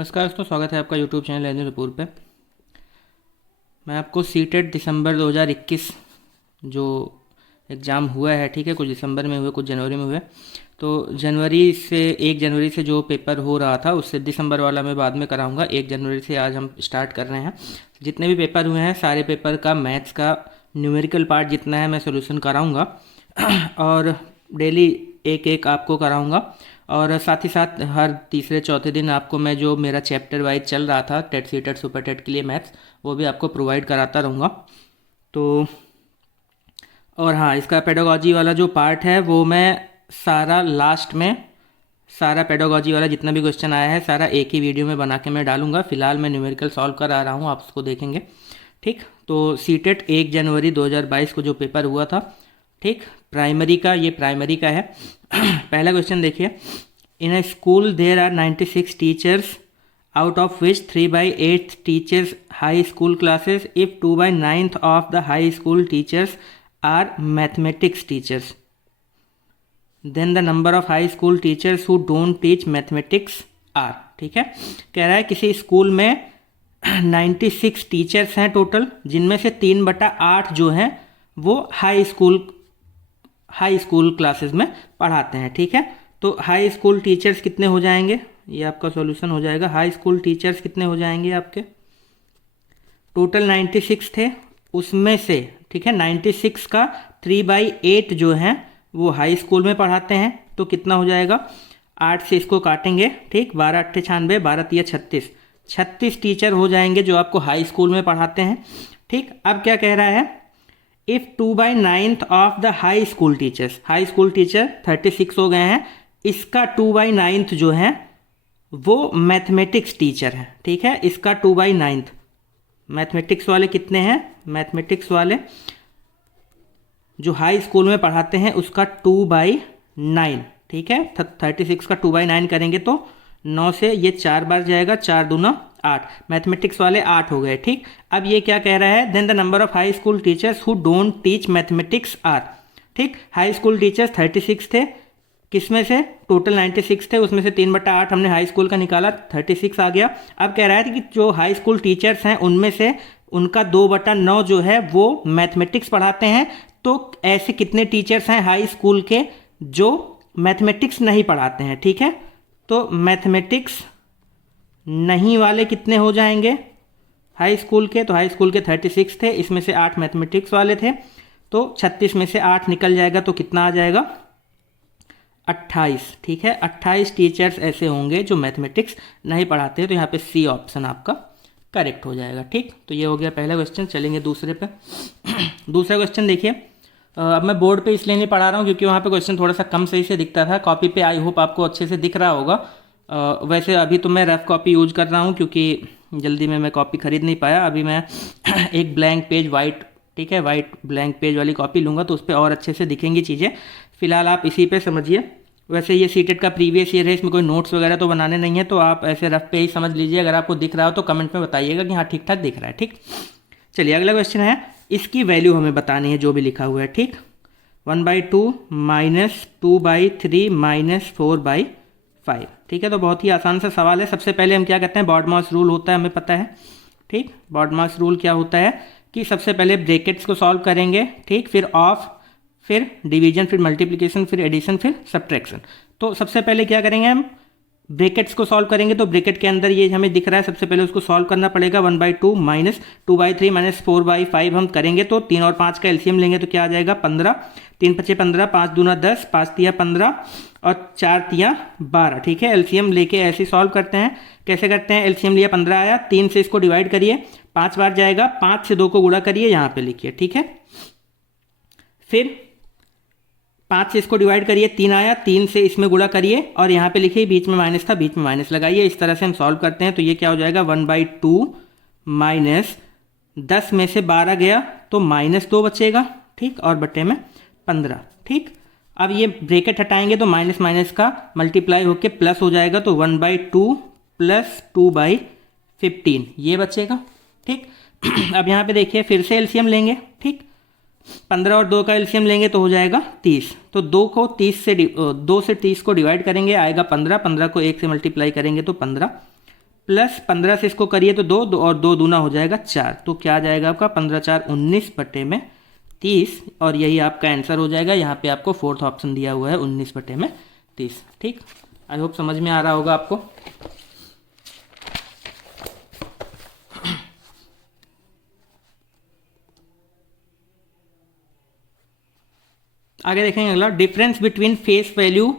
नमस्कार दोस्तों, स्वागत है आपका यूट्यूब चैनल एनजी रिपोर्ट पे। मैं आपको सीटेट दिसंबर 2021 जो एग्ज़ाम हुआ है, ठीक है, कुछ दिसंबर में हुए कुछ जनवरी में हुए। तो जनवरी से 1 जनवरी से जो पेपर हो रहा था उससे दिसंबर वाला मैं बाद में कराऊंगा। 1 जनवरी से आज हम स्टार्ट कर रहे हैं। जितने भी पेपर हुए हैं सारे पेपर का मैथ्स का न्यूमेरिकल पार्ट जितना है मैं सोल्यूशन कराऊँगा और डेली एक एक आपको कराऊँगा। और साथ ही साथ हर तीसरे चौथे दिन आपको मैं जो मेरा चैप्टर वाइज चल रहा था टेट सीटेट सुपर टेट के लिए मैथ्स, वो भी आपको प्रोवाइड कराता रहूँगा। तो और हाँ, इसका पेडागॉजी वाला जो पार्ट है वो मैं सारा लास्ट में सारा पेडागॉजी वाला जितना भी क्वेश्चन आया है सारा एक ही वीडियो में बना के मैं डालूंगा। फिलहाल मैं न्यूमेरिकल सॉल्व कर आ रहा हूँ, आप उसको देखेंगे। ठीक, तो सीटेट 1 जनवरी 2022 को जो पेपर हुआ था, ठीक, प्राइमरी का, ये प्राइमरी का है। पहला क्वेश्चन देखिए। In a school there are 96 teachers out of which 3/8 teachers high school classes if 2/9 of the high school teachers are mathematics teachers, then the number of high school teachers who don't teach mathematics are। ठीक है, कह रहा है किसी school में 96 teachers हैं total, जिनमें से 3/8 जो हैं वो हाई स्कूल क्लासेस में पढ़ाते हैं। ठीक है, तो हाई स्कूल टीचर्स कितने हो जाएंगे, ये आपका सॉल्यूशन हो जाएगा। हाई स्कूल टीचर्स कितने हो जाएंगे आपके, टोटल 96 थे, उसमें से, ठीक है, 96 का 3/8 जो हैं वो हाई स्कूल में पढ़ाते हैं। तो कितना हो जाएगा, 8 से इसको काटेंगे, ठीक, 12 8 96, 12 3 36, 36 टीचर हो जाएंगे जो आपको हाई स्कूल में पढ़ाते हैं। ठीक, अब क्या कह रहा है, if 2/9 of the high school teachers, high school teacher 36 हो गए हैं, इसका 2/9 जो है वो मैथमेटिक्स टीचर है। ठीक है, इसका 2/9 मैथमेटिक्स वाले कितने हैं, मैथमेटिक्स वाले जो हाई स्कूल में पढ़ाते हैं उसका 2/9। ठीक है, 36 का 2/9 करेंगे तो 9 से ये 4 बार जाएगा, 4 दूना 8, मैथमेटिक्स वाले 8 हो गए। ठीक, अब ये क्या कह रहा है, then the number of high school teachers who don't teach mathematics are. ठीक, हाई स्कूल टीचर्स 36 थे, किसमें से, टोटल 96 थे, उसमें से 3/8 हमने हाई स्कूल का निकाला, 36 आ गया। अब कह रहा है कि जो हाई स्कूल टीचर्स हैं उनमें से उनका 2/9 जो है वो मैथमेटिक्स पढ़ाते हैं। तो ऐसे कितने टीचर्स हैं हाई स्कूल के जो मैथमेटिक्स नहीं पढ़ाते हैं। ठीक है, तो मैथमेटिक्स नहीं वाले कितने हो जाएंगे हाई स्कूल के, तो हाई स्कूल के 36 थे, इसमें से 8 मैथमेटिक्स वाले थे, तो 36 में से 8 निकल जाएगा तो कितना आ जाएगा, 28। ठीक है, 28 टीचर्स ऐसे होंगे जो मैथमेटिक्स नहीं पढ़ाते हैं। तो यहाँ पे सी ऑप्शन आपका करेक्ट हो जाएगा। ठीक, तो ये हो गया पहला क्वेश्चन। चलेंगे दूसरे पे। दूसरा क्वेश्चन देखिए। अब मैं बोर्ड पे इसलिए नहीं पढ़ा रहा हूँ क्योंकि वहाँ पे क्वेश्चन थोड़ा सा कम सही से दिखता था। कॉपी पे आई होप आपको अच्छे से दिख रहा होगा। वैसे अभी तो मैं रफ कॉपी यूज कर रहा हूँ क्योंकि जल्दी में मैं कॉपी खरीद नहीं पाया। अभी मैं एक ब्लैंक पेज वाइट, ठीक है, वाइट ब्लैंक पेज वाली कॉपी लूँगा तो उस पर और अच्छे से दिखेंगी चीज़ें। फिलहाल आप इसी पे समझिए। वैसे ये सीटेट का प्रीवियस ईयर है, इसमें कोई नोट्स वगैरह तो बनाने नहीं है, तो आप ऐसे रफ पे ही समझ लीजिए। अगर आपको दिख रहा हो तो कमेंट में बताइएगा कि हाँ ठीक ठाक दिख रहा है। ठीक, चलिए अगला क्वेश्चन है, इसकी वैल्यू हमें बतानी है जो भी लिखा हुआ है। ठीक, 1/2 -2/3 -4/5। ठीक है, तो बहुत ही आसान सा सवाल है। सबसे पहले हम क्या कहते हैं, बॉडमास रूल होता है, हमें पता है। ठीक, बॉडमास रूल क्या होता है कि सबसे पहले ब्रैकेट्स को सॉल्व करेंगे, ठीक, फिर ऑफ, फिर डिवीजन, फिर मल्टीप्लिकेशन, फिर एडिशन, फिर सब्ट्रैक्शन। तो सबसे पहले क्या करेंगे, हम ब्रैकेट्स को सॉल्व करेंगे। तो ब्रैकेट के अंदर ये हमें दिख रहा है, सबसे पहले उसको सॉल्व करना पड़ेगा। 1/2 -2/3 -4/5 हम करेंगे तो 3 और 5 का एलसीएम लेंगे तो क्या आ जाएगा, 15, 3 5 15, 5 दूना 10, 5 3 15 और 4 3 12। ठीक है, एलसीएम लेके ऐसे सॉल्व करते हैं। कैसे करते हैं, एलसीएम लिया 15 आया, 3 से इसको डिवाइड करिए, 5 बार जाएगा, 5 से 2 को गुणा करिए, यहाँ पे लिखिए। ठीक है, फिर 5 से इसको डिवाइड करिए, 3 आया, 3 से इसमें गुणा करिए और यहाँ पे लिखिए, बीच में माइनस था, बीच में माइनस लगाइए। इस तरह से हम सॉल्व करते हैं तो ये क्या हो जाएगा, 1/2 -10 में से 12 गया तो -2 बचेगा। ठीक, और बटे में 15। ठीक, अब ये ब्रैकेट हटाएंगे तो माइनस माइनस का मल्टीप्लाई होके प्लस हो जाएगा, तो 1/2 + 2/15 ये बचेगा। ठीक, अब यहाँ पे देखिए फिर से एलसीएम लेंगे। ठीक, 15 और 2 का एलसीएम लेंगे तो हो जाएगा 30। तो 2 से 30 को डिवाइड करेंगे, आएगा 15, 15 को 1 से मल्टीप्लाई करेंगे तो 15 प्लस 15 से इसको करिए तो 2 और 2 दूना हो जाएगा 4, तो क्या आ जाएगा आपका 15×4 = 19/30, और यही आपका आंसर हो जाएगा। यहाँ पे आपको फोर्थ ऑप्शन दिया हुआ है 19/30। ठीक, आई होप समझ में आ रहा होगा आपको। आगे देखेंगे अगला, difference between face value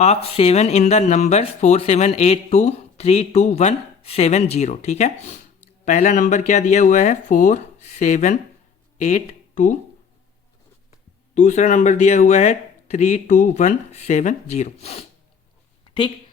of 7 in the numbers 4782321770। ठीक है, पहला नंबर क्या दिया हुआ है 4782, दूसरा नंबर दिया हुआ है 32170। ठीक,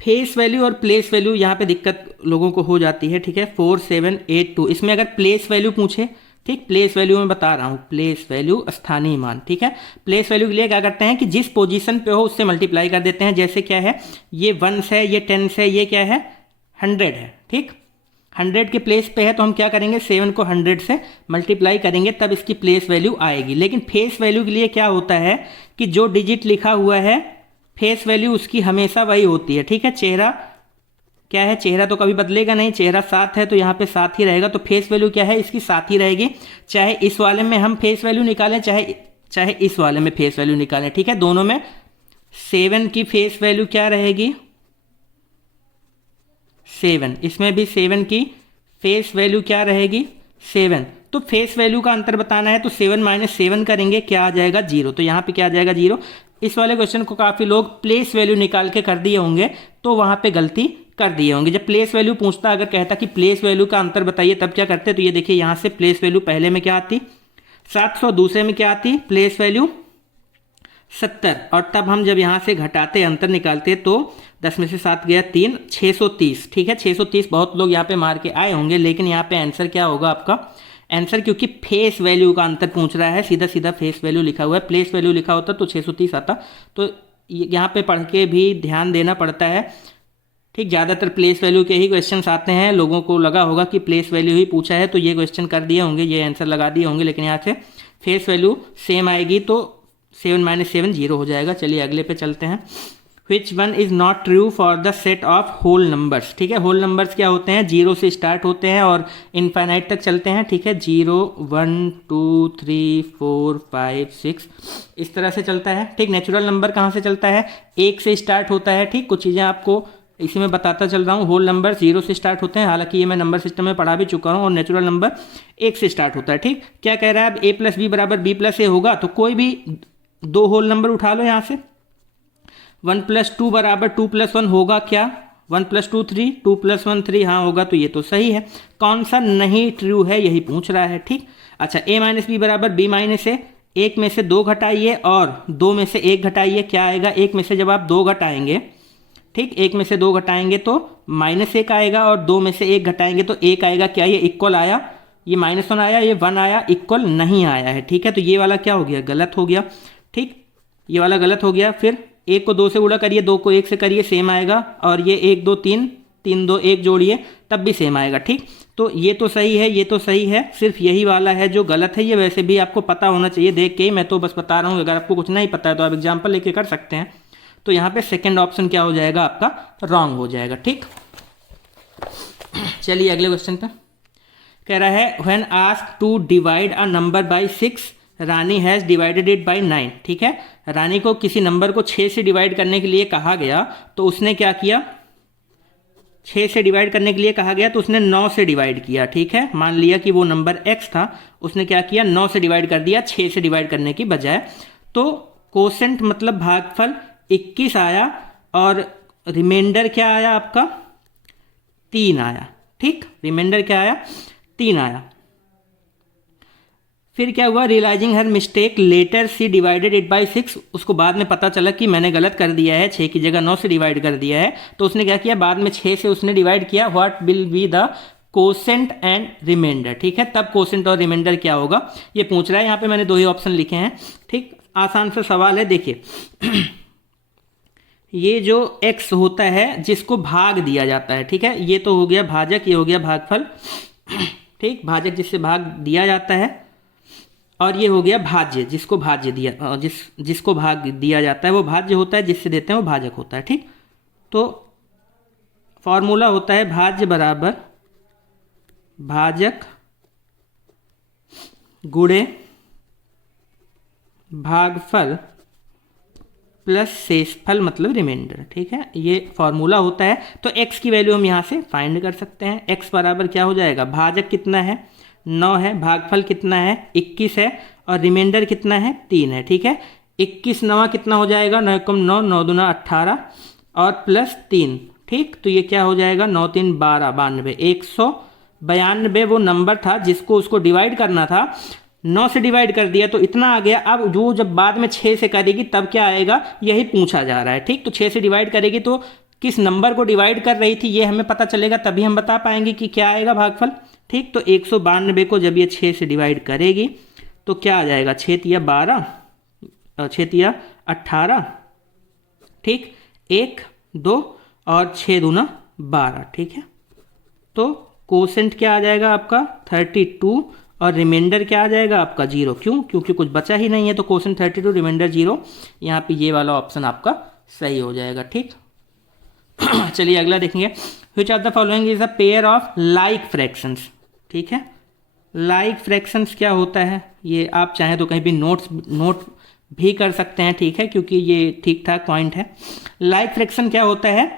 फेस वैल्यू और प्लेस वैल्यू यहाँ पे दिक्कत लोगों को हो जाती है। ठीक है, 4782, इसमें अगर प्लेस वैल्यू पूछे, ठीक, प्लेस वैल्यू मैं बता रहा हूँ, प्लेस वैल्यू स्थानीय मान। ठीक है, प्लेस वैल्यू के लिए क्या करते हैं कि जिस पोजीशन पे हो उससे मल्टीप्लाई कर देते हैं। जैसे क्या है, ये 1 है, ये 10 है, ये क्या है 100 है। ठीक, 100 के प्लेस पे है तो हम क्या करेंगे 7 को 100 से मल्टीप्लाई करेंगे, तब इसकी प्लेस वैल्यू आएगी। लेकिन फेस वैल्यू के लिए क्या होता है कि जो डिजिट लिखा हुआ है फेस वैल्यू उसकी हमेशा वही होती है। ठीक है, चेहरा क्या है, चेहरा तो कभी बदलेगा नहीं, चेहरा 7 है तो यहाँ पे 7 ही रहेगा, तो फेस वैल्यू क्या है इसकी 7 ही रहेगी। चाहे इस वाले में हम फेस वैल्यू निकालें, चाहे इस वाले में फेस वैल्यू निकालें। ठीक है, दोनों में 7 की फेस वैल्यू क्या रहेगी 7, इसमें भी 7 की फेस वैल्यू क्या रहेगी 7। तो फेस वैल्यू का अंतर बताना है तो 7 - 7 करेंगे, क्या आ जाएगा 0। तो यहाँ पे क्या आ जाएगा 0। इस वाले क्वेश्चन को काफ़ी लोग प्लेस वैल्यू निकाल के कर दिए होंगे, तो वहाँ पे गलती कर दिए होंगे। जब प्लेस वैल्यू पूछता, अगर कहता कि प्लेस वैल्यू का अंतर बताइए, तब क्या करते, तो ये देखिए यहाँ से प्लेस वैल्यू पहले में क्या आती 700, दूसरे में क्या आती प्लेस वैल्यू 70, और तब हम जब यहाँ से घटाते अंतर निकालते तो 10 में से 7 गया 3, 630। ठीक है, 630 बहुत लोग यहाँ पे मार के आए होंगे, लेकिन यहाँ पे आंसर क्या होगा आपका आंसर, क्योंकि फेस वैल्यू का अंतर पूछ रहा है, सीधा सीधा फेस वैल्यू लिखा हुआ है। प्लेस वैल्यू लिखा होता तो 630 आता। तो यहाँ पे पढ़ के भी ध्यान देना पड़ता है। ठीक, ज़्यादातर प्लेस वैल्यू के ही क्वेश्चंस आते हैं, लोगों को लगा होगा कि प्लेस वैल्यू ही पूछा है तो ये क्वेश्चन कर दिए होंगे, ये आंसर लगा दिए होंगे, लेकिन यहाँ से फेस वैल्यू सेम आएगी तो 7 - 7 0 हो जाएगा। चलिए अगले पे चलते हैं। Which one is not true for the set of whole numbers। ठीक है, होल नंबर्स क्या होते हैं 0 से स्टार्ट होते हैं और इनफाइनाइट तक चलते हैं। ठीक है, 0 1 2 3 4 5 6 इस तरह से चलता है। ठीक, नेचुरल नंबर कहाँ से चलता है 1 से स्टार्ट होता है। ठीक, कुछ चीज़ें आपको इसी में बताता चल रहा हूँ। होल नंबर 0 से स्टार्ट होते हैं, हालांकि ये मैं नंबर सिस्टम में पढ़ा भी चुका हूँ, और नेचुरल नंबर 1 से स्टार्ट होता है। ठीक, क्या कह रहा है अब a + b = b + a होगा, तो कोई भी 2 होल नंबर उठा लो यहाँ से। 1 + 2 = 2 + 1 होगा क्या 1 + 2 3, 2 + 1 3, हाँ होगा, तो ये तो सही है। कौन सा नहीं ट्रू है यही पूछ रहा है। ठीक, अच्छा a - b = b - a, 1 में से 2 घटाइए और 2 में से 1 घटाइए, क्या आएगा 1 में से जब आप 2 घटाएंगे, ठीक, 1 में से 2 घटाएंगे तो -1 आएगा, और 2 में से 1 घटाएंगे तो 1 आएगा। क्या ये इक्वल आया, ये -1 आया, ये 1 आया, इक्वल नहीं आया है। ठीक है, तो ये वाला क्या हो गया गलत हो गया। ठीक, ये वाला गलत हो गया। फिर 1 को 2 से गुणा करिए, 2 को 1 से करिए, सेम आएगा, और ये 1 2 3 3 2 1 जोड़िए तब भी सेम आएगा। ठीक, तो ये तो सही है, ये तो सही है, सिर्फ यही वाला है जो गलत है। ये वैसे भी आपको पता होना चाहिए देख के, मैं तो बस बता रहा हूँ, अगर आपको कुछ नहीं पता है तो आप एग्जाम्पल लेके कर सकते हैं। तो यहाँ पे सेकंड ऑप्शन क्या हो जाएगा आपका रॉन्ग हो जाएगा। ठीक, चलिए अगले क्वेश्चन पे कह रहा है when asked to divide a number by 6 Rani has divided it by 9। ठीक है, रानी को किसी नंबर को 6 से डिवाइड करने के लिए कहा गया, तो उसने क्या किया 6 से डिवाइड करने के लिए कहा गया तो उसने 9 से डिवाइड किया। ठीक है, मान लिया कि वो नंबर x था, उसने क्या किया 9 से डिवाइड कर दिया 6 से डिवाइड करने की बजाय। तो कोसेंट मतलब भागफल 21 आया, और रिमाइंडर क्या आया आपका 3 आया। ठीक, रिमाइंडर क्या आया 3 आया। फिर क्या हुआ realising her mistake later she divided it by 6, उसको बाद में पता चला कि मैंने गलत कर दिया है, 6 की जगह 9 से डिवाइड कर दिया है, तो उसने क्या किया बाद में 6 से उसने डिवाइड किया। What will be the quotient and remainder. ठीक है, तब कोसेंट और रिमाइंडर क्या होगा ये पूछ रहा है। यहाँ पे मैंने 2 ही ऑप्शन लिखे हैं। ठीक, आसान सा सवाल है, देखिए ये जो x होता है जिसको भाग दिया जाता है, ठीक है, ये तो हो गया भाजक, ये हो गया भागफल। ठीक, भाजक जिससे भाग दिया जाता है, और ये हो गया भाज्य जिसको भाज्य दिया जिसको भाग दिया जाता है वो भाज्य होता है, जिससे देते हैं वो भाजक होता है। ठीक, तो फॉर्मूला होता है भाज्य बराबर भाजक गुणे भागफल प्लस शेषफल मतलब रिमाइंडर। ठीक है, ये फॉर्मूला होता है। तो x की वैल्यू हम यहाँ से फाइंड कर सकते हैं। x बराबर क्या हो जाएगा, भाजक कितना है 9 है, भागफल कितना है 21 है, और रिमाइंडर कितना है 3 है। ठीक है, 21 9 कितना हो जाएगा, 9 कम 9 9 दूना 18 और प्लस 3। ठीक, तो ये क्या हो जाएगा 9 3 12 92 192 वो नंबर था जिसको उसको डिवाइड करना था। 9 से डिवाइड कर दिया तो इतना आ गया। अब जो जब बाद में 6 से करेगी तब क्या आएगा, यही पूछा जा रहा है। ठीक, तो 6 से डिवाइड करेगी तो किस नंबर को डिवाइड कर रही थी ये हमें पता चलेगा, तभी हम बता पाएंगे कि क्या आएगा भागफल। ठीक, तो 192 को जब ये 6 से डिवाइड करेगी तो क्या आ जाएगा, 6 तिया 12 6 तिया 18। ठीक, 1 2 और 6 दूना 12। ठीक है, तो कोसेंट क्या आ जाएगा आपका 32 और रिमाइंडर क्या आ जाएगा आपका 0। क्यों, क्योंकि कुछ बचा ही नहीं है, तो कोसेंट 32 रिमाइंडर 0। यहाँ पे ये वाला ऑप्शन आपका सही हो जाएगा। ठीक चलिए अगला देखेंगे, which of the following is a pair of like fractions. ठीक है, लाइक फ्रैक्शंस क्या होता है, ये आप चाहें तो कहीं भी नोट भी कर सकते हैं। ठीक है, क्योंकि ये ठीक ठाक पॉइंट है। लाइक फ्रैक्शन क्या होता है,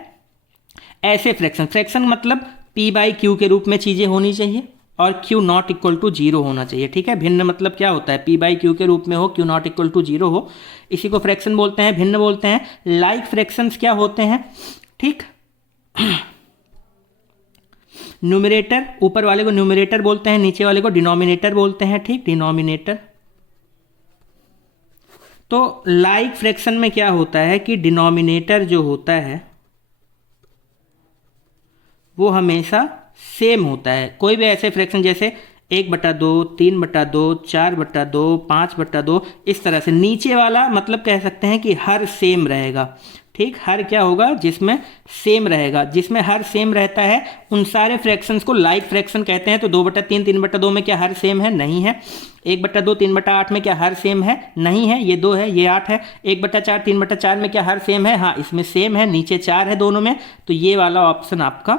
ऐसे फ्रैक्शन मतलब p बाई क्यू के रूप में चीज़ें होनी चाहिए और q नॉट इक्वल टू 0 होना चाहिए। ठीक है, भिन्न मतलब क्या होता है, p बाई क्यू के रूप में हो, q नॉट इक्वल टू 0 हो, इसी को फ्रैक्शन बोलते हैं, भिन्न बोलते हैं। लाइक फ्रैक्शंस क्या होते हैं, ठीक न्यूमरेटर, ऊपर वाले को न्यूमरेटर बोलते हैं, नीचे वाले को डिनोमिनेटर बोलते हैं। ठीक, डिनोमिनेटर। तो लाइक फ्रैक्शन में क्या होता है कि डिनोमिनेटर जो होता है वो हमेशा सेम होता है। कोई भी ऐसे फ्रैक्शन जैसे 1/2 3/2 4/2 5/2, इस तरह से नीचे वाला मतलब कह सकते हैं कि हर सेम रहेगा। ठीक, हर क्या होगा, जिसमें सेम रहेगा, जिसमें हर सेम रहता है उन सारे फ्रैक्शंस को लाइक फ्रैक्शन कहते हैं। तो 2/3 3/2 में क्या हर सेम है, नहीं है। 1/2 3/8 में क्या हर सेम है, नहीं है, ये 2 है, ये 8 है। 1/4 3/4 में क्या हर सेम है, हाँ इसमें सेम है, नीचे 4 है दोनों में। तो ये वाला ऑप्शन आपका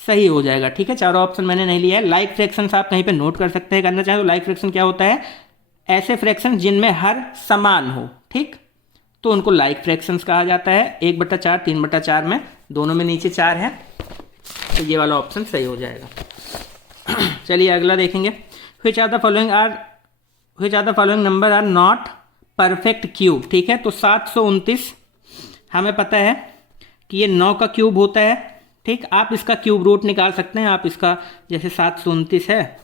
सही हो जाएगा। ठीक है, चारों ऑप्शन मैंने नहीं लिया है। लाइक फ्रैक्शंस आप कहीं पे नोट कर सकते हैं, करना चाहें तो। लाइक फ्रैक्शन क्या होता है, ऐसे फ्रैक्शन जिनमें हर समान हो। ठीक, तो उनको लाइक फ्रैक्शंस कहा जाता है। 1/4 3/4 में दोनों में नीचे 4 है, तो ये वाला ऑप्शन सही हो जाएगा। चलिए अगला देखेंगे, which are the following numbers are not perfect cube. ठीक है, तो 729 हमें पता है कि ये 9 का क्यूब होता है। ठीक, आप इसका क्यूब रूट निकाल सकते हैं। आप इसका जैसे 729 है,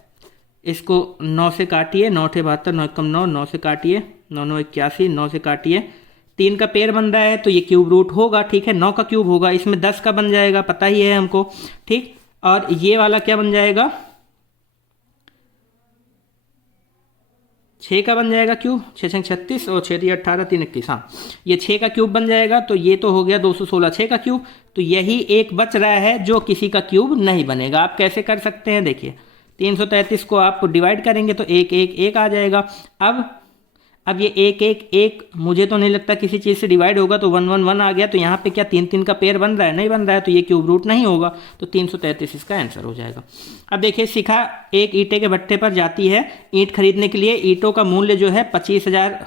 इसको 9 से काटिए, 9 × 72 9 कम 9, 9 से काटिए, 9 9 81, 9 से काटिए, 3 का पेयर बन रहा है तो ये क्यूब रूट होगा। ठीक है, 9 का क्यूब होगा, इसमें 10 का बन जाएगा, पता ही है हमको। ठीक, और ये वाला क्या बन जाएगा, 6 का बन जाएगा क्यूब, 6 6 36 और 6 18 3 21। हाँ, ये 6 का क्यूब बन जाएगा, तो ये तो हो गया 216 6 का क्यूब। तो यही एक बच रहा है जो किसी का क्यूब नहीं बनेगा। आप कैसे कर सकते हैं, देखिए 333 को आप डिवाइड करेंगे तो 1 1 1 आ जाएगा। अब ये 1 1 1 मुझे तो नहीं लगता किसी चीज़ से डिवाइड होगा, तो 1 1 1 आ गया। तो यहाँ पे क्या 3 3 का पेयर बन रहा है, नहीं बन रहा है, तो ये क्यूब रूट नहीं होगा। तो 333 इसका आंसर हो जाएगा। अब देखिए, शिखा एक ईंटे के भट्टे पर जाती है ईंट खरीदने के लिए। ईंटों का मूल्य जो है 25,000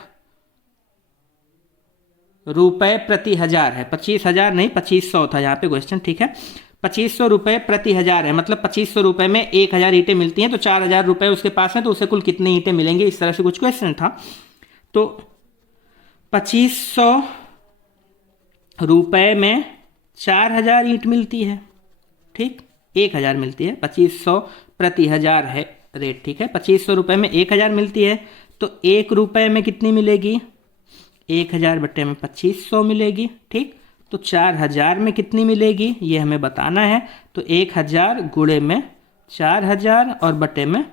रुपये प्रति हजार है। 25,000 नहीं, 2500 था यहाँ पे क्वेश्चन। ठीक है, 2500 रुपये प्रति हजार है, मतलब 2500 रुपये में 1000 ईंटें मिलती हैं, तो 4000 रुपये उसके पास हैं, तो उसे कुल कितनी ईंटें मिलेंगी, इस तरह से कुछ क्वेश्चन था। तो 2500 रुपये में 4000 ईंट मिलती है। ठीक, 1000 मिलती है, 2500 प्रति हजार है रेट। ठीक है, 2500 रुपये में 1000 मिलती है, तो 1 रुपये में कितनी मिलेगी, 1000 बट्टे में 2500 मिलेगी। ठीक, तो 4000 में कितनी मिलेगी ये हमें बताना है। तो 1000 गुणे में 4000 और बट्टे में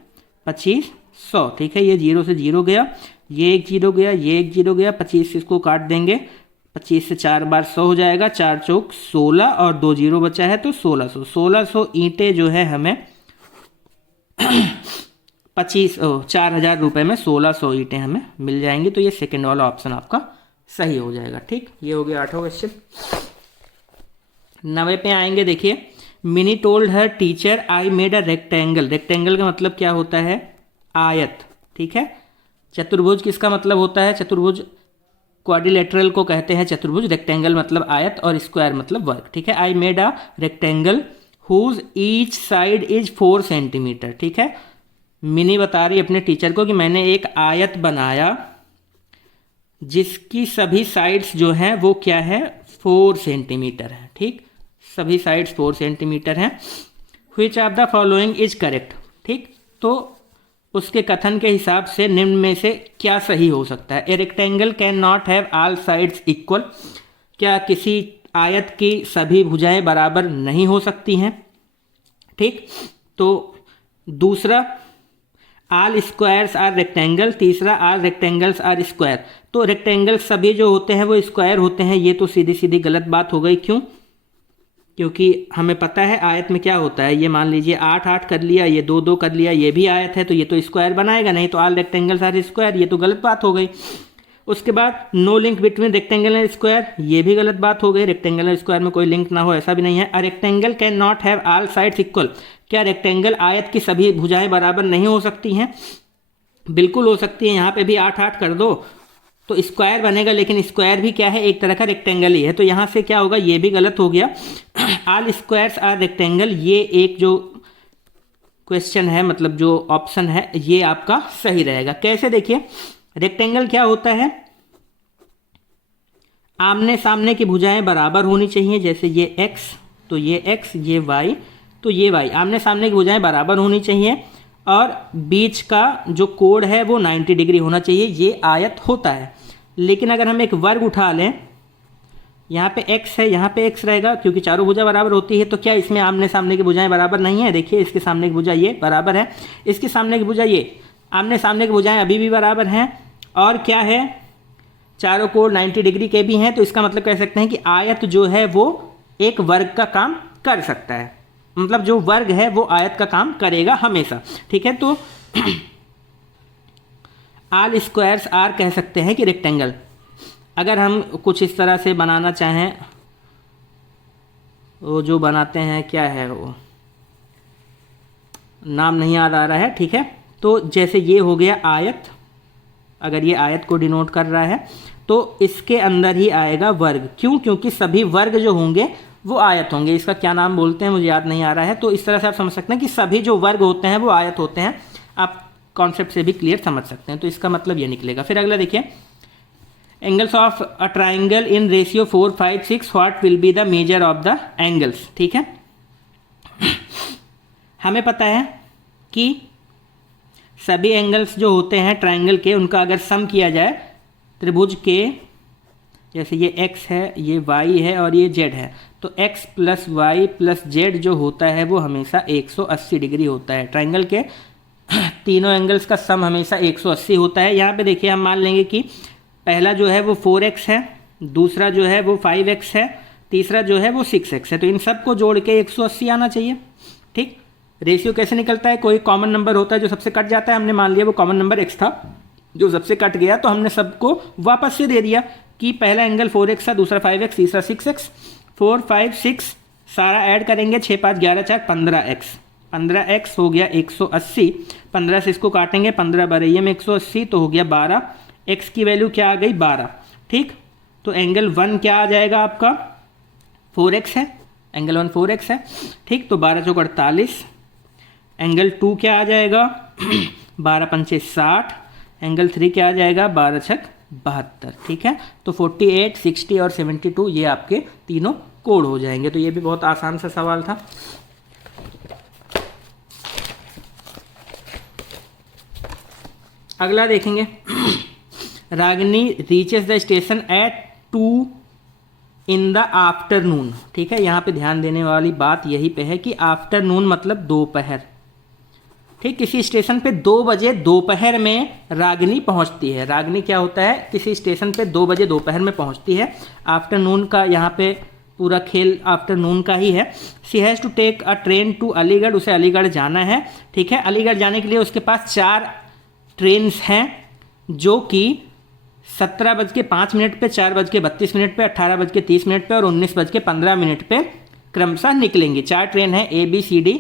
2500। ठीक है, ये 0 से 0 गया, ये 1 0 गया, ये 1 0 गया, 25 इसको काट देंगे, 25 से 4 बार 100 हो जाएगा, 4 चौक 16 और 2 0 बचा है, तो 1600 ईंटें जो है हमें 4000 रुपये में 1600 ईंटें हमें मिल जाएंगी। तो ये सेकंड वाला ऑप्शन आपका सही हो जाएगा। ठीक, ये हो गया 8वां क्वेश्चन। 9वें पे आएंगे। देखिए, mini told her teacher I made a rectangle. Rectangle का मतलब क्या होता है? आयत। ठीक है, चतुर्भुज किसका मतलब होता है? चतुर्भुज क्वाड्रिलेटरल को कहते हैं चतुर्भुज। रेक्टेंगल मतलब आयत और स्क्वायर मतलब वर्ग। ठीक है, I made a rectangle whose each side is 4 centimetre. ठीक है, मिनी बता रही अपने टीचर को कि मैंने एक आयत बनाया जिसकी सभी साइड्स जो हैं वो क्या है? 4 सेंटीमीटर है। ठीक, सभी साइड्स 4 सेंटीमीटर हैं। Which of the following is correct. ठीक, तो उसके कथन के हिसाब से निम्न में से क्या सही हो सकता है? A rectangle can not have all sides equal. क्या किसी आयत की सभी भुजाएं बराबर नहीं हो सकती हैं? ठीक, तो दूसरा आल स्क्वायर्स आर रेक्टेंगल। तीसरा आल रेक्टेंगल्स आर स्क्वायर। तो रेक्टेंगल सभी जो होते हैं वो स्क्वायर होते हैं, ये तो सीधी सीधी गलत बात हो गई। क्यों? क्योंकि हमें पता है आयत में क्या होता है। ये मान लीजिए 8 8 कर लिया, ये 2 2 कर लिया, ये भी आयत है तो ये तो स्क्वायर बनाएगा नहीं, तो आल रेक्टेंगल्स आर स्क्वायर, ये तो गलत बात हो गई। उसके बाद no link between rectangle and square, ये भी गलत बात हो गई। रेक्टेंगल और स्क्वायर में कोई लिंक ना हो ऐसा भी नहीं है। A rectangle can not have all sides equal. क्या रेक्टेंगल आयत की सभी भुजाएं बराबर नहीं हो सकती हैं? बिल्कुल हो सकती है। यहाँ पे भी 8 8 कर दो तो स्क्वायर बनेगा, लेकिन स्क्वायर भी क्या है? एक तरह का रेक्टेंगल ही है। तो यहाँ से क्या होगा? ये भी गलत हो गया। ऑल स्क्वायर्स आर रेक्टेंगल, ये एक जो क्वेश्चन है मतलब जो ऑप्शन है ये आपका सही रहेगा। कैसे? देखिए, रेक्टेंगल क्या होता है? आमने सामने की भुजाएं बराबर होनी चाहिए। जैसे ये x तो ये x, ये y तो ये y, आमने सामने की भुजाएं बराबर होनी चाहिए और बीच का जो कोण है वो 90 डिग्री होना चाहिए। ये आयत होता है। लेकिन अगर हम एक वर्ग उठा लें, यहाँ पे x है, यहाँ पे x रहेगा, क्योंकि चारों भुजा बराबर होती है। तो क्या इसमें आमने सामने की भुजाएं बराबर नहीं है? देखिए, इसके सामने की भुजा ये बराबर है, इसके सामने की भुजा ये, आमने सामने की भुजाएं अभी भी बराबर हैं। और क्या है? चारों कोण 90 डिग्री के भी हैं। तो इसका मतलब कह सकते हैं कि आयत जो है वो एक वर्ग का काम कर सकता है। मतलब जो वर्ग है वो आयत का काम करेगा हमेशा। ठीक है, तो ऑल स्क्वायर्स आर कह सकते हैं कि रेक्टेंगल। अगर हम कुछ इस तरह से बनाना चाहें, वो जो बनाते हैं क्या है वो, नाम नहीं याद आ रहा है। ठीक है, तो जैसे ये हो गया आयत, अगर ये आयत को डिनोट कर रहा है तो इसके अंदर ही आएगा वर्ग। क्यों? क्योंकि सभी वर्ग जो होंगे वो आयत होंगे। इसका क्या नाम बोलते हैं मुझे याद नहीं आ रहा है। तो इस तरह से आप समझ सकते हैं कि सभी जो वर्ग होते हैं वो आयत होते हैं। आप कॉन्सेप्ट से भी क्लियर समझ सकते हैं। तो इसका मतलब ये निकलेगा। फिर अगला देखिए, angles of a triangle in ratio 4 5 6, what will be the measure of the angles. ठीक है, हमें पता है कि सभी एंगल्स जो होते हैं ट्राइंगल के, उनका अगर सम किया जाए त्रिभुज के, जैसे ये x है, ये y है और ये z है, तो x plus y plus z जो होता है वो हमेशा 180 डिग्री होता है। ट्राइंगल के तीनों एंगल्स का सम हमेशा 180 होता है। यहाँ पे देखिए, हम मान लेंगे कि पहला जो है वो 4x है, दूसरा जो है वो 5x है, तीसरा जो है वो 6x है। तो इन सब को जोड़ के 180 आना चाहिए। ठीक, रेशियो कैसे निकलता है? कोई कॉमन नंबर होता है जो सबसे कट जाता है। हमने मान लिया वो कॉमन नंबर x था जो सबसे कट गया, तो हमने सबको वापस से दे दिया कि पहला एंगल 4x था, दूसरा 5x, तीसरा 6x। 4 5 6 सारा ऐड करेंगे, 6 5 11 4 15x। 15x हो गया 180। 15 से इसको काटेंगे, 15 12 में 180 तो हो गया 12। x की वैल्यू क्या आ गई? 12। ठीक, तो एंगल 1 क्या आ जाएगा आपका? 4x है, एंगल 1 4x है। ठीक, तो 12 चौक 48। एंगल 2 क्या आ जाएगा? 12 पंचे 60। एंगल 3 क्या आ जाएगा? 12 छक 72। ठीक है, तो 48 60 और 72 ये आपके तीनों कोण हो जाएंगे। तो ये भी बहुत आसान सा सवाल था। अगला देखेंगे, Ragini reaches the station at 2 in the afternoon. ठीक है, यहाँ पे ध्यान देने वाली बात यही पे है कि आफ्टरनून मतलब दोपहर। ठीक, किसी स्टेशन पे 2 बजे दोपहर में रागिनी पहुंचती है। रागिनी क्या होता है? किसी स्टेशन पे 2 बजे दोपहर में पहुंचती है। आफ्टरनून का यहाँ पे पूरा खेल आफ्टरनून का ही है। She has to take a train to Aligarh, उसे अलीगढ़ जाना है। ठीक है, अलीगढ़ जाने के लिए उसके पास 4 ट्रेन्स हैं जो कि 17:05 पे, 4:32 पे, 18:30 पे और 19:15 पे क्रमशः निकलेंगी। 4 ट्रेन है ABCD।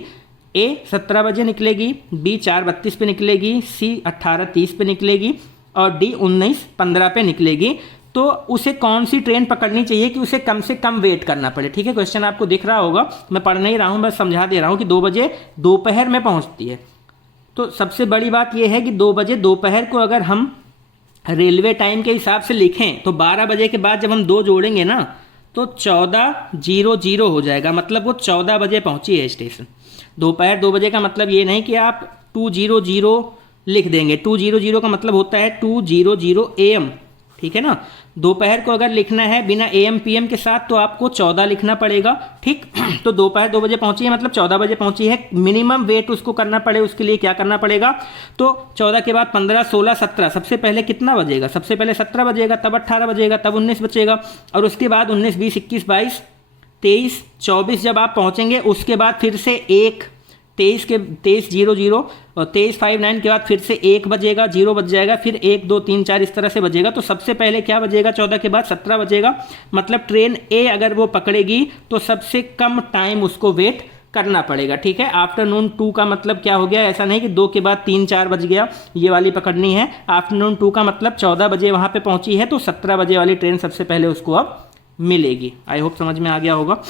A 17 बजे निकलेगी, B 4:32 पे निकलेगी, C 18:30 पे निकलेगी और D 19:15 पे निकलेगी। तो उसे कौन सी ट्रेन पकड़नी चाहिए कि उसे कम से कम वेट करना पड़े। ठीक है, क्वेश्चन आपको दिख रहा होगा, मैं पढ़ नहीं रहा हूँ, बस समझा दे रहा हूँ कि 2 बजे दोपहर में पहुँचती है। तो सबसे बड़ी बात यह है कि 2 बजे दोपहर को अगर हम रेलवे टाइम के हिसाब से लिखें तो 12 बजे के बाद जब हम 2 जोड़ेंगे ना तो 14:00 हो जाएगा, मतलब वो 14 बजे पहुंची है स्टेशन। दोपहर 2 बजे का मतलब ये नहीं कि आप 2:00 लिख देंगे, 2:00 का मतलब होता है 2:00 AM, ठीक है ना। दोपहर को अगर लिखना है बिना AM PM के साथ तो आपको 14 लिखना पड़ेगा, ठीक। तो दोपहर 2 बजे पहुंची है मतलब 14 बजे पहुंची है, मिनिमम वेट उसको करना पड़े, उसके लिए क्या करना पड़ेगा, तो 14 के बाद 15, 16, 17, सबसे पहले कितना बजेगा, सबसे पहले 17 बजेगा, तब 18 बजेगा, तब 19 बचेगा, और उसके बाद 19, 20, 21, 22, 23, 24 जब आप पहुंचेंगे उसके बाद फिर से 23:00 और 23:59 के बाद फिर से 1 बजेगा, 0 बज जाएगा, फिर 1, 2, 3, 4 इस तरह से बजेगा। तो सबसे पहले क्या बजेगा, 14 के बाद 17 बजेगा, मतलब ट्रेन A अगर वो पकड़ेगी तो सबसे कम टाइम उसको वेट करना पड़ेगा, ठीक है। आफ्टरनून 2 का मतलब क्या हो गया, ऐसा नहीं कि 2 के बाद 3, 4 बज गया, ये वाली पकड़नी है। आफ्टरनून 2 का मतलब 14 बजे वहाँ पे पहुँची है तो 17 बजे वाली ट्रेन सबसे पहले उसको अब मिलेगी। आई होप समझ में आ गया होगा।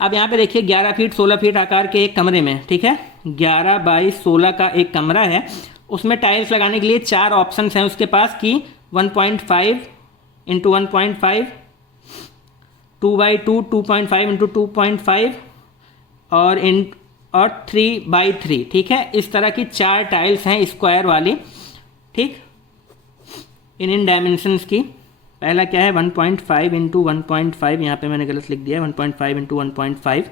अब यहाँ पे देखिए 11 फीट 16 फीट आकार के एक कमरे में, ठीक है, 11 बाई 16 का एक कमरा है, उसमें टाइल्स लगाने के लिए 4 ऑप्शंस हैं उसके पास कि 1.5 × 1.5, 2x2, 2.5 × 2.5 और 3x3, ठीक है। इस तरह की 4 टाइल्स हैं स्क्वायर वाली, ठीक, इन डायमेंशंस की। पहला क्या है 1.5 × 1.5, यहाँ पे मैंने गलत लिख दिया है, 1.5 × 1.5।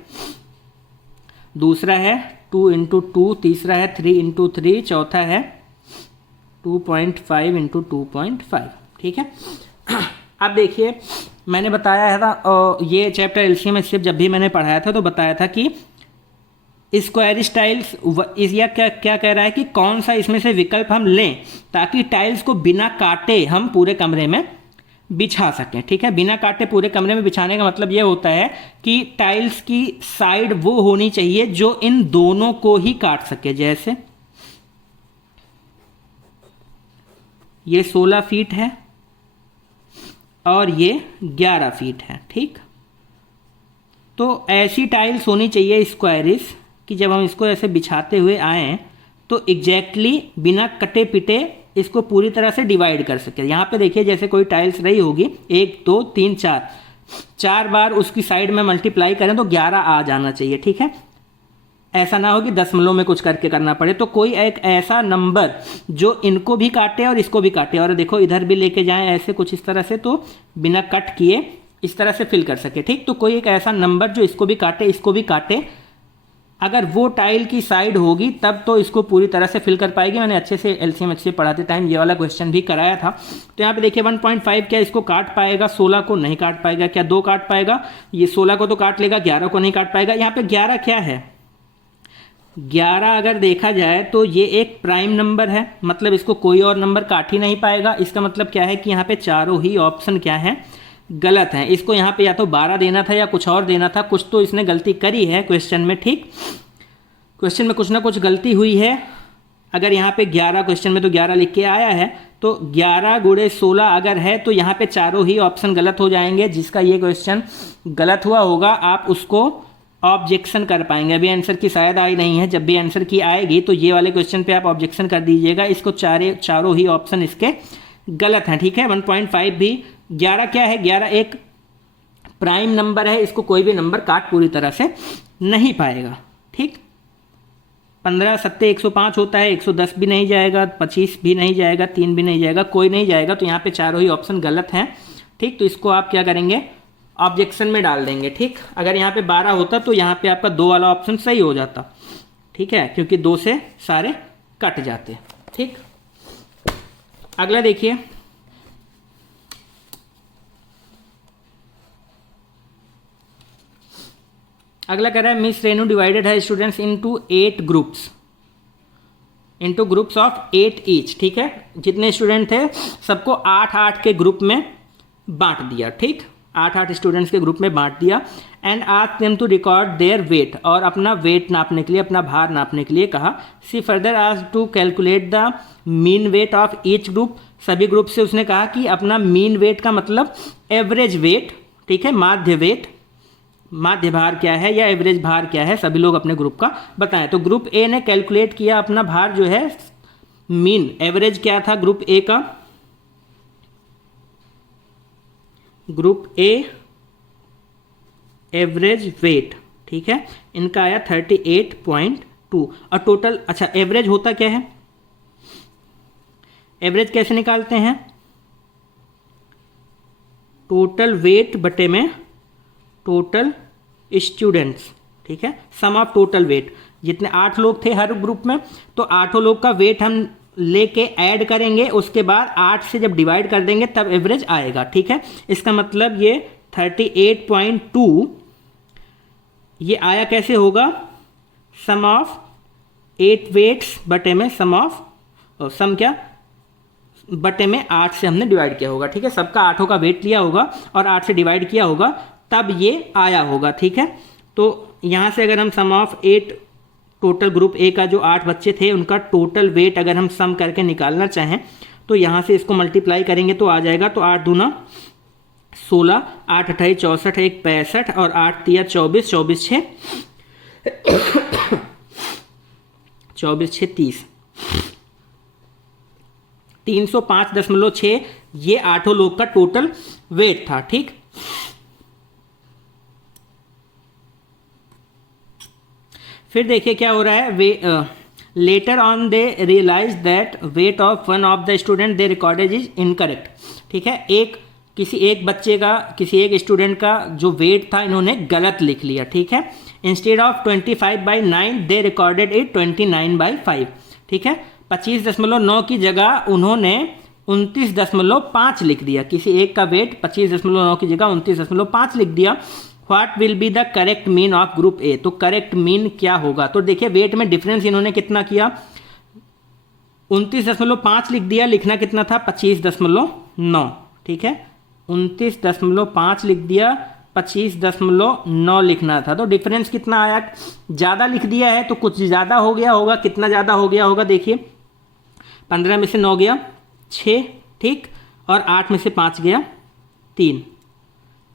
दूसरा है 2 × 2, तीसरा है 3 × 3, चौथा है 2.5 × 2.5, ठीक है। अब देखिए मैंने बताया था ये चैप्टर एलसीएम स्टेप जब भी मैंने पढ़ाया था तो बताया था कि स्क्वायरिश टाइल्स या क्या कह रहा है कि कौन सा इसमें से विकल्प हम लें ताकि टाइल्स को बिना काटे हम पूरे कमरे में बिछा सकें, ठीक है। बिना काटे पूरे कमरे में बिछाने का मतलब ये होता है कि टाइल्स की साइड वो होनी चाहिए जो इन दोनों को ही काट सके। जैसे ये 16 फीट है और ये 11 फीट है, ठीक। तो ऐसी टाइल्स होनी चाहिए स्क्वायरिश कि जब हम इसको ऐसे बिछाते हुए आएँ तो एग्जैक्टली बिना कटे पिटे इसको पूरी तरह से डिवाइड कर सके। यहाँ पे देखिए जैसे कोई टाइल्स रही होगी 1, 2, 3, 4 बार उसकी साइड में मल्टीप्लाई करें तो 11 आ जाना चाहिए, ठीक है। ऐसा ना हो कि दशमलव में कुछ करके करना पड़े। तो कोई एक ऐसा नंबर जो इनको भी काटे और इसको भी काटे, और देखो इधर भी लेके जाएं ऐसे कुछ इस तरह से, तो बिना कट किए इस तरह से फिल कर सके, ठीक। तो कोई एक ऐसा नंबर जो इसको भी काटे इसको भी काटे, अगर वो टाइल की साइड होगी तब तो इसको पूरी तरह से फिल कर पाएगी। मैंने अच्छे से एलसीएम अच्छे पढ़ाते टाइम ये वाला क्वेश्चन भी कराया था। तो यहाँ पे देखिए 1.5 क्या इसको काट पाएगा, 16 को नहीं काट पाएगा। क्या 2 काट पाएगा, ये 16 को तो काट लेगा, 11 को नहीं काट पाएगा। यहाँ पे 11 क्या है, 11 अगर देखा जाए तो ये एक प्राइम नंबर है, मतलब इसको कोई और नंबर काट ही नहीं पाएगा। इसका मतलब क्या है कि यहाँ पे चारों ही ऑप्शन क्या है, गलत है। इसको यहाँ पे या तो 12 देना था या कुछ और देना था, कुछ तो इसने गलती करी है क्वेश्चन में, ठीक। क्वेश्चन में कुछ ना कुछ गलती हुई है। अगर यहाँ पे 11 क्वेश्चन में तो 11 लिख के आया है, तो 11 × 16 अगर है तो यहाँ पे चारों ही ऑप्शन गलत हो जाएंगे। जिसका ये क्वेश्चन गलत हुआ होगा आप उसको ऑब्जेक्शन कर पाएंगे। अभी आंसर की शायद आई नहीं है, जब भी आंसर की आएगी तो ये वाले क्वेश्चन पे आप ऑब्जेक्शन कर दीजिएगा। इसको चारों ही ऑप्शन इसके गलत हैं, ठीक है। 1.5 भी 11 क्या है, 11 एक प्राइम नंबर है, इसको कोई भी नंबर काट पूरी तरह से नहीं पाएगा, ठीक। 15 7 105 होता है, 110 भी नहीं जाएगा, 25 भी नहीं जाएगा, 3 भी नहीं जाएगा, कोई नहीं जाएगा। तो यहाँ पे चारों ही ऑप्शन गलत हैं, ठीक। तो इसको आप क्या करेंगे, ऑब्जेक्शन में डाल देंगे, ठीक। अगर यहाँ पे 12 होता तो यहाँ पे आपका 2 वाला ऑप्शन सही हो जाता, ठीक है, क्योंकि 2 से सारे कट जाते, ठीक। अगला देखिए, अगला कह रहा है मिस रेनू डिवाइडेड है students into 8 groups, into groups of 8 each, ठीक है। जितने स्टूडेंट थे सबको 8-8 के ग्रुप में बांट दिया, ठीक। 8 8 स्टूडेंट्स के ग्रुप में बांट दिया। And ask them to record their weight, और अपना वेट नापने के लिए, अपना भार नापने के लिए कहा। She further ask to calculate the mean weight of each group, सभी ग्रुप से उसने कहा कि अपना मीन वेट का मतलब एवरेज वेट, ठीक है, माध्य वेट, माध्य भार क्या है या एवरेज भार क्या है, सभी लोग अपने ग्रुप का बताएं। तो ग्रुप ए ने कैलकुलेट किया अपना भार जो है, मीन एवरेज क्या था ग्रुप ए का, ग्रुप ए एवरेज वेट, ठीक है, इनका आया 38.2। और टोटल, अच्छा एवरेज होता क्या है, एवरेज कैसे निकालते हैं, टोटल वेट बटे में टोटल स्टूडेंट्स, ठीक है, सम ऑफ टोटल वेट। जितने 8 लोग थे हर ग्रुप में, तो 8 लोग का वेट हम लेके ऐड करेंगे, उसके बाद 8 से जब डिवाइड कर देंगे तब एवरेज आएगा, ठीक है। इसका मतलब ये 38.2 ये आया कैसे होगा, सम ऑफ 8 वेट्स बटे में सम ऑफ, सम क्या, बटे में 8 से हमने डिवाइड किया होगा, ठीक है, सबका 8 का वेट लिया होगा और 8 से डिवाइड किया होगा, तब ये आया होगा, ठीक है। तो यहाँ से अगर हम सम ऑफ 8 टोटल ग्रुप ए का जो 8 बच्चे थे उनका टोटल वेट अगर हम सम करके निकालना चाहें तो यहाँ से इसको मल्टीप्लाई करेंगे तो आ जाएगा। तो 8 दूना 16, 8 अठाई 64, 1 65 और 8 तिया 24, 24 6 24 6 30, 305.6 ये 8 लोग का टोटल वेट था, ठीक। फिर देखिए क्या हो रहा है, later on they realise that weight of one of the student they recorded is incorrect, ठीक है, किसी एक बच्चे का, किसी एक स्टूडेंट का जो वेट था इन्होंने गलत लिख लिया, ठीक है। Instead of 25/9 they recorded it 29/5, ठीक है, 25.9 की जगह उन्होंने 29.5 लिख दिया, किसी एक का वेट 25.9 की जगह 29.5 लिख दिया। What will be the correct mean of group A, तो करेक्ट मीन क्या होगा, तो देखिए वेट में डिफरेंस इन्होंने कितना किया, 29.5 लिख दिया, लिखना कितना था 25.9, ठीक है, 29.5 लिख दिया, 25.9 लिखना था, तो डिफरेंस कितना आया, ज़्यादा लिख दिया है तो कुछ ज़्यादा हो गया होगा, कितना ज़्यादा हो गया होगा, देखिए 15 में से 9 गया 6, ठीक, और 8 में से 5 गया 3,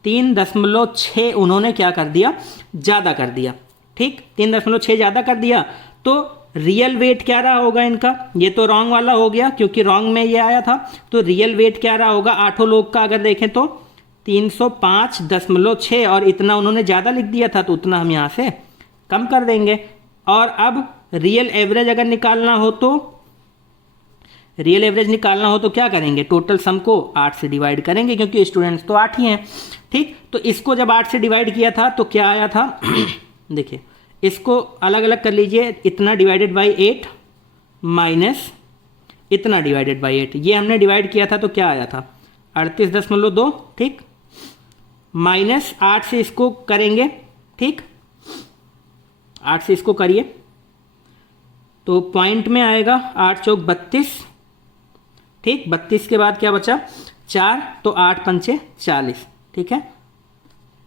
3.6 उन्होंने क्या कर दिया, ज़्यादा कर दिया, ठीक, 3.6 ज़्यादा कर दिया। तो रियल वेट क्या रहा होगा इनका, ये तो रॉन्ग वाला हो गया क्योंकि रॉन्ग में ये आया था, तो रियल वेट क्या रहा होगा 8 लोग का, अगर देखें तो 305.6 और इतना उन्होंने ज़्यादा लिख दिया था तो उतना हम यहाँ से कम कर देंगे। और अब रियल एवरेज अगर निकालना हो तो, रियल एवरेज निकालना हो तो क्या करेंगे, टोटल सम को 8 से डिवाइड करेंगे क्योंकि स्टूडेंट्स तो 8 ही हैं, ठीक। तो इसको जब 8 से डिवाइड किया था तो क्या आया था देखिए इसको अलग अलग कर लीजिए, इतना डिवाइडेड बाई 8 माइनस इतना डिवाइडेड बाई 8, ये हमने डिवाइड किया था तो क्या आया था 38.2, ठीक, माइनस 8 से इसको करेंगे, ठीक, 8 से इसको करिए तो पॉइंट में आएगा 8 चौक 32, ठीक, 32 के बाद क्या बचा 4, तो 8 पंचे 40, ठीक है,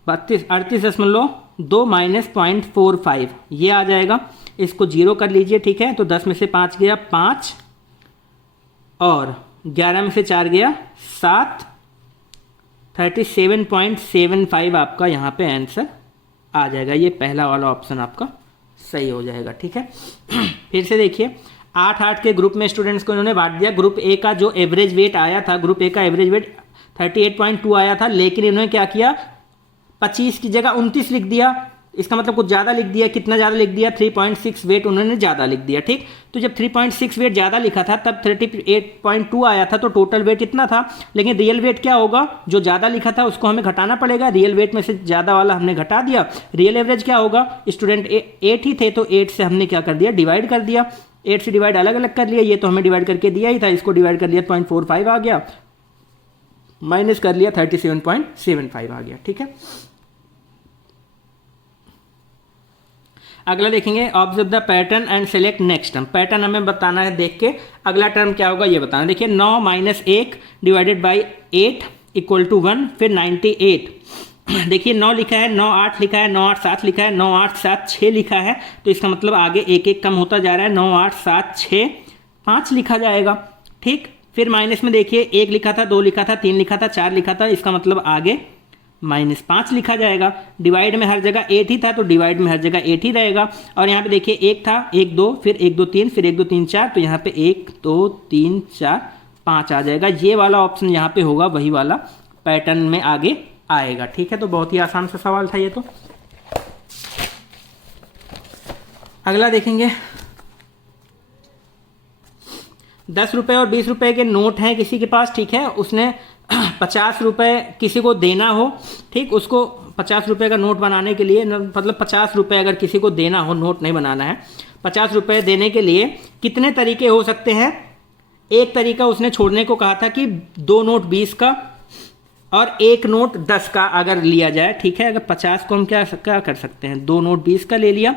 38.2 माइनस 0.45 ये आ जाएगा, इसको 0 कर लीजिए, ठीक है। तो 10 में से 5 गया 5 और 11 में से 4 गया 7, 37.75 आपका यहाँ पे आंसर आ जाएगा, ये पहला वाला ऑप्शन आपका सही हो जाएगा, ठीक है। फिर से देखिए 8 के ग्रुप में स्टूडेंट्स को इन्होंने बांट दिया, ग्रुप ए का जो एवरेज वेट आया था, ग्रुप ए का एवरेज वेट 38.2 आया था, लेकिन इन्होंने क्या किया 25 की जगह 29 लिख दिया, इसका मतलब कुछ ज़्यादा लिख दिया, कितना ज़्यादा लिख दिया 3.6 वेट उन्होंने ज़्यादा लिख दिया, ठीक। तो जब 3.6 वेट ज़्यादा लिखा था तब 38.2 आया था, तो टोटल वेट इतना था, लेकिन रियल वेट क्या होगा, जो ज़्यादा लिखा था उसको हमें घटाना पड़ेगा, रियल वेट में से ज़्यादा वाला हमने घटा दिया, रियल एवरेज क्या होगा, स्टूडेंट 8 ही थे तो 8 से हमने क्या कर दिया, डिवाइड कर दिया, 8 से डिवाइड अलग अलग कर लिया, ये तो हमें डिवाइड करके दिया ही था, इसको डिवाइड कर लिया 0.45 आ गया, माइनस कर लिया 37.75 आ गया, ठीक है। अगला देखेंगे observe the pattern and select next term, pattern हमें बताना है देख के, अगला टर्म क्या होगा ये बताना। देखिए 9 - 1 डिवाइडेड बाई 8 इक्वल टू 1, फिर 98, देखिए 9 लिखा है, 9 8 लिखा है, 9 8 7 लिखा है, 9 8 7 6 लिखा है, तो इसका मतलब आगे एक एक कम होता जा रहा है, 9 8 7 6 5 लिखा जाएगा। ठीक, फिर माइनस में देखिए 1 लिखा था, 2 लिखा था, 3 लिखा था, 4 लिखा था, इसका मतलब आगे -5 लिखा जाएगा। डिवाइड में हर जगह 8 ही था, तो डिवाइड में हर जगह 8 ही रहेगा। और यहाँ पे देखिए 1 था, 1 2, फिर 1 2 3, फिर 1 2 3 4, तो यहाँ पे 1 2 3 4 5 आ जाएगा। ये वाला ऑप्शन यहाँ पे होगा, वही वाला पैटर्न में आगे आएगा। ठीक है, तो बहुत ही आसान सा सवाल था ये। तो अगला देखेंगे, 10 रुपये और 20 रुपये के नोट हैं किसी के पास। ठीक है, उसने 50 रुपये किसी को देना हो, ठीक, उसको 50 रुपये का नोट बनाने के लिए, मतलब 50 रुपये अगर किसी को देना हो, नोट नहीं बनाना है, 50 रुपये देने के लिए कितने तरीके हो सकते हैं। एक तरीका उसने छोड़ने को कहा था कि 2 नोट 20 का और 1 नोट 10 का अगर लिया जाए। ठीक है, अगर 50 को हम क्या कर सकते हैं, 2 नोट 20 का ले लिया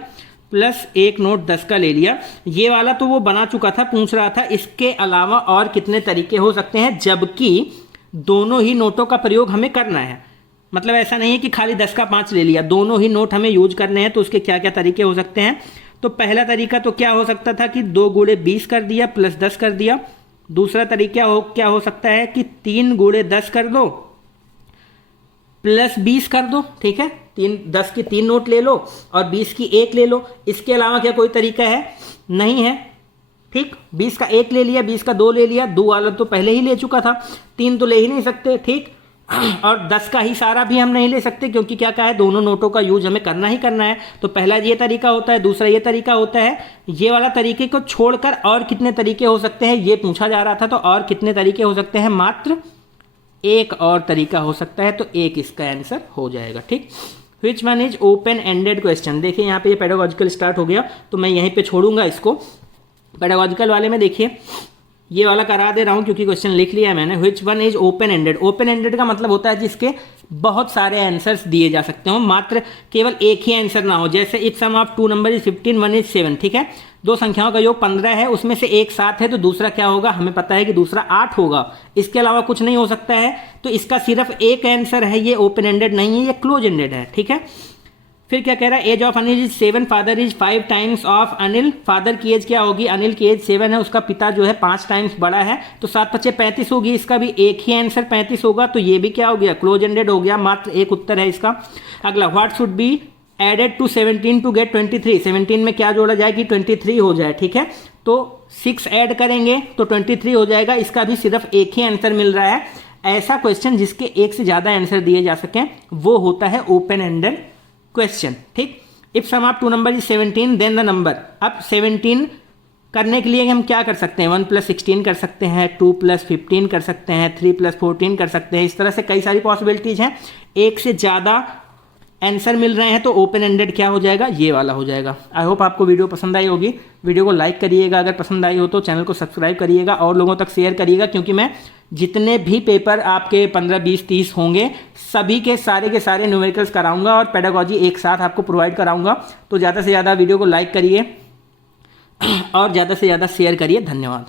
प्लस 1 नोट 10 का ले लिया। ये वाला तो वो बना चुका था, पूछ रहा था इसके अलावा और कितने तरीके हो सकते हैं, जबकि दोनों ही नोटों का प्रयोग हमें करना है। मतलब ऐसा नहीं है कि खाली 10 का 5 ले लिया, दोनों ही नोट हमें यूज करने हैं, तो उसके क्या क्या तरीके हो सकते हैं। तो पहला तरीका तो क्या हो सकता था कि 2 गुणे 20 कर दिया प्लस 10 कर दिया। दूसरा तरीका क्या हो सकता है कि 3 गुणे 10 कर दो प्लस 20 कर दो। ठीक है, 10 की 3 नोट ले लो और 20 की 1 ले लो। इसके अलावा क्या कोई तरीका है? नहीं है। ठीक, 20 का 1 ले लिया, 20 का 2 ले लिया, 2 वाला तो पहले ही ले चुका था, 3 तो ले ही नहीं सकते। ठीक, और 10 का ही सारा भी हम नहीं ले सकते, क्योंकि क्या कहा है, दोनों नोटों का यूज हमें करना ही करना है। तो पहला ये तरीका होता है, दूसरा ये तरीका होता है। ये वाला तरीके को छोड़कर और कितने तरीके हो सकते हैं, ये पूछा जा रहा था। तो और कितने तरीके हो सकते हैं, मात्र एक और तरीका हो सकता है, तो एक इसका आंसर हो जाएगा। ठीक, which one is open ended question. देखिए यहाँ पे ये पेडागॉजिकल स्टार्ट हो गया, तो मैं यहीं पे छोड़ूंगा इसको। पेडागॉजिकल वाले में देखिए ये वाला करा दे रहा हूँ क्योंकि क्वेश्चन लिख लिया है मैंने। Which one is open ended. Open ended का मतलब होता है जिसके बहुत सारे आंसर्स दिए जा सकते हो, मात्र केवल एक ही आंसर ना हो। जैसे if sum of 2 number is 15, 1 is 7। ठीक है, 2 संख्याओं का योग 15 है, उसमें से एक 7 है, तो दूसरा क्या होगा, हमें पता है कि दूसरा 8 होगा। इसके अलावा कुछ नहीं हो सकता है, तो इसका सिर्फ एक आंसर है। ये ओपन एंडेड नहीं है, ये क्लोज एंडेड है। ठीक है, फिर क्या कह रहा है, age of Anil is 7, father is 5 times of Anil. Father की एज क्या होगी, अनिल की एज 7 है, उसका पिता जो है 5 टाइम्स बड़ा है, तो 7 × 5 = 35 होगी। इसका भी एक ही आंसर 35 होगा, तो ये भी क्या हो गया, क्लोज एंडेड हो गया। मात्र एक उत्तर है इसका। अगला, what should be added to 17 to get 23। 17 में क्या जोड़ा जाए कि 23 हो जाए। ठीक है, तो 6 ऐड करेंगे तो 23 हो जाएगा। इसका भी सिर्फ एक ही आंसर मिल रहा है। ऐसा क्वेश्चन जिसके एक से ज़्यादा आंसर दिए जा सकें, वो होता है ओपन एंडेड क्वेश्चन। ठीक, if sum of 2 number is 17 then the number. अब 17 करने के लिए हम क्या कर सकते हैं, 1 + 16 कर सकते हैं, 2 + 15 कर सकते हैं, 3 + 14 कर सकते हैं। इस तरह से कई सारी पॉसिबिलिटीज हैं। एक से ज़्यादा आंसर मिल रहे हैं, तो ओपन एंडेड क्या हो जाएगा, ये वाला हो जाएगा। आई होप आपको वीडियो पसंद आई होगी। वीडियो को लाइक करिएगा, अगर पसंद आई हो तो चैनल को सब्सक्राइब करिएगा और लोगों तक शेयर करिएगा, क्योंकि मैं जितने भी पेपर आपके 15, 20, 30 होंगे, सभी के सारे न्यूमेरिकल्स कराऊंगा और पेडागॉजी एक साथ आपको प्रोवाइड कराऊंगा। तो ज़्यादा से ज़्यादा वीडियो को लाइक करिए और ज़्यादा से ज़्यादा शेयर करिए। धन्यवाद।